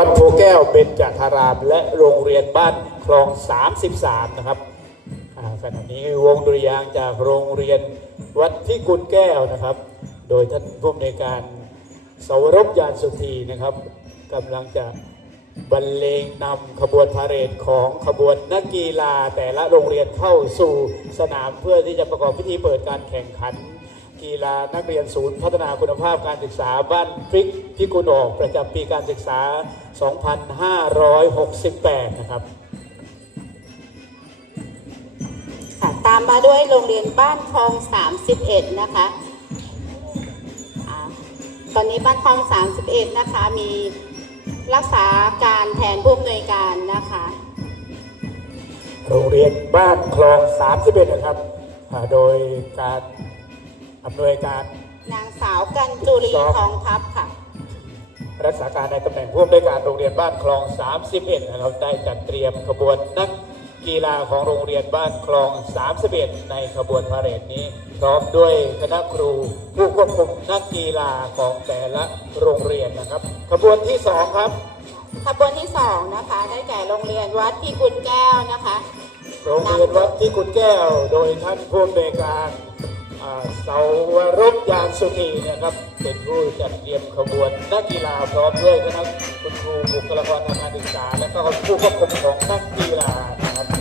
วัดโพแก้วเบญจธาราม และโรงเรียนบ้านคลอง 33 นะครับขณะนี้วงดุริยางจากโรงเรียนวัดพิกุลแก้วนะครับ โดยท่านผู้อำนวยการสวรบยานสุธีนะครับกำลังจะบรรเลงนำขบวนพาเหรดของขบวนนักกีฬาแต่ละโรงเรียนเข้าสู่สนามเพื่อที่จะประกอบพิธีเปิดการแข่งขัน กีฬานักเรียนศูนย์พัฒนาคุณภาพการศึกษาบ้านพริกพิกุลออกประจำปีการศึกษา 2568 นะครับค่ะตามมาด้วยโรงเรียนบ้านคลอง 31 นะคะอ่าตอนนี้บ้านคลอง 31 นะคะ มีรักษาการแทนผู้อำนวยการนะคะ โรงเรียนบ้านคลอง 31 นะครับอ่าโดยการ อำนวยการนางสาวกันจุรีครับทองทัพค่ะ รักษาการในตำแหน่งผู้อำนวยการโรงเรียนบ้านคลอง 31นะครับได้จัดเตรียมขบวนนักกีฬาของโรงเรียนบ้านคลอง 31 ในขบวนพาเหรดนี้พร้อมด้วยคณะครูผู้ควบคุมนักกีฬาของแต่ละโรงเรียนนะครับ ขบวนที่ 2 ครับ ขบวนที่ 2 นะคะ ได้แก่โรงเรียนวัดพิกุลแก้วนะคะ โรงเรียนวัดที่กุฎแก้ว โดยท่านผู้อำนวยการอ่า เสาวรบยานสุธีนะครับ เป็นผู้จัดเตรียมขบวนนักกีฬาพร้อมด้วยคณะคุณครูบุคลากรทางการศึกษา และก็ผู้ควบคุมของนักกีฬานะครับ